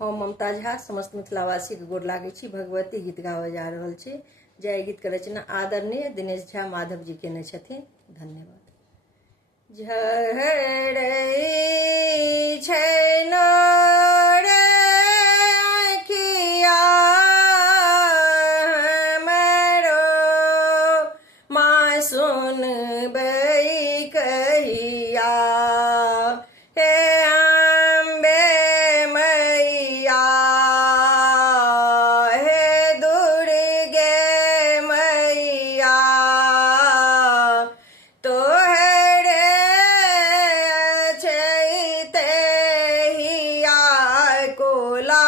हम ममता झा समस्त मिथिलावासी के गोर लागै छी। भगवती गीत गाबऽ जा रहल छी। जय गीत के रचना आदरणीय दिनेश झा माधव जी केने छथिन। धन्यवाद। झहरै छै नोर अखिया हमरो, माँ सुनबै कहिया। हे अम्बे मैया, हे दुर्गे मैया, तोहरे छैते हिया कोलाएले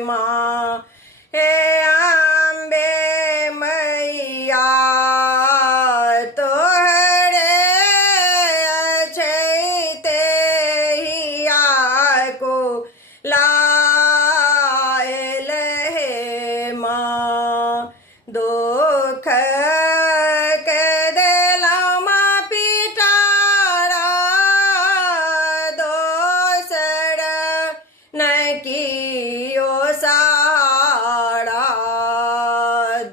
माँ। हे अम्बे मैया, तोहरे छैते हिया कोलाएले माँ। दुख के देलौं माँ पिटारा, दोसर नै कियो सहारा।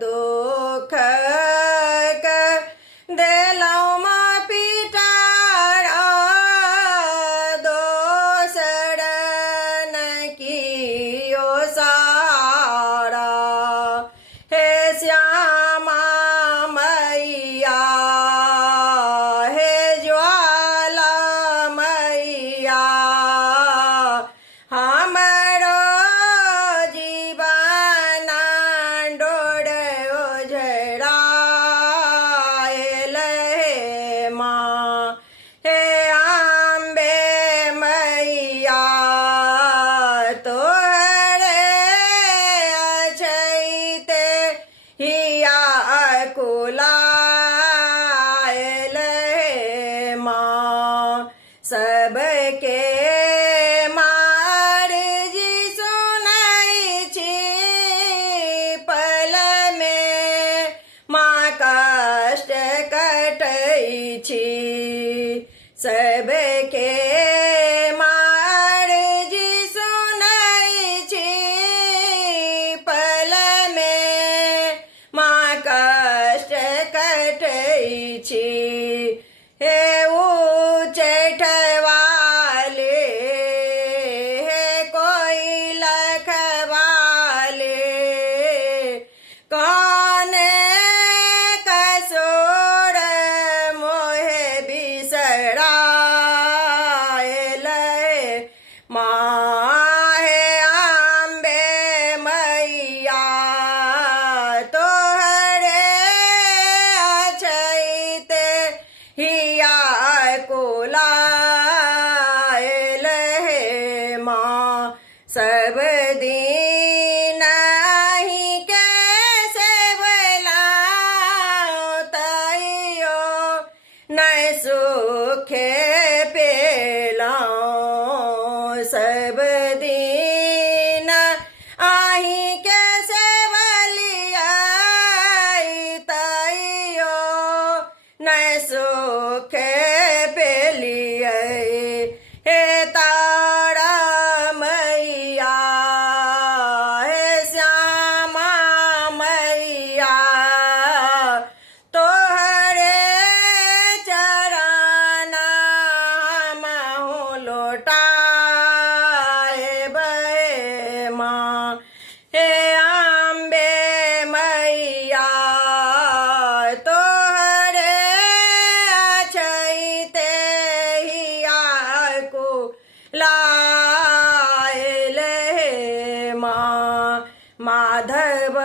दुख के देलौं माँ पिटारा, दोसर नै कियो सहारा। हे श्यामा मैया, हे ज्वाला मैया, हमरो जीवन डोर ओझराएले माँ। हे अम्बे मैया, तोहरे छैते हिया कुलाएले माँ। सबके मर्जी सुनै छी, पल में माँ कष्ट कटै छी। सबके मर्जी सुनै छी, पल में माँ कष्ट कटै छी। हे उचैठ वाले, हे कोइलख वाले, काने कसोर मोहे बिसराएले माँ। हे अम्बे मैया, तोहरे छैते हिया कोलाएले माँ। सब दिन अहीं के सेवलौं, तैयो नै सुखे पेलौं। सब दिन अहीं के सेवलियै, तैयो नै सुखे पेलियै। हे तारा मैया, हे श्यामा मैया, तोहरे चरण हमहु लौटाएबै माँ। हे अम्बे मैया, तोहरे छैते हिया कुलाएले माँ। माधव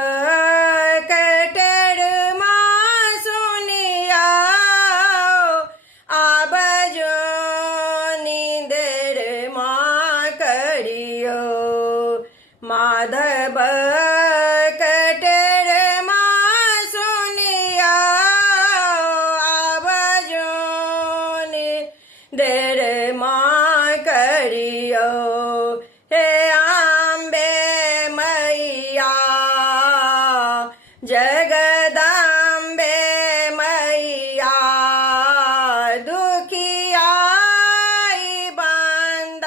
कटेर माँ सुनिया, आब जोनी देर माँ करियो। माधव कटेर माँ सुनिया, आब जोनी देर माँ करियो। हे अम्बे मैया, जगदम्बे मैया, दुखिया बंद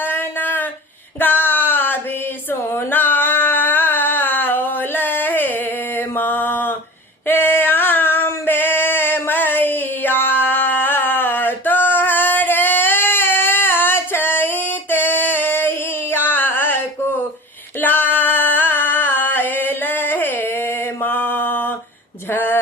झा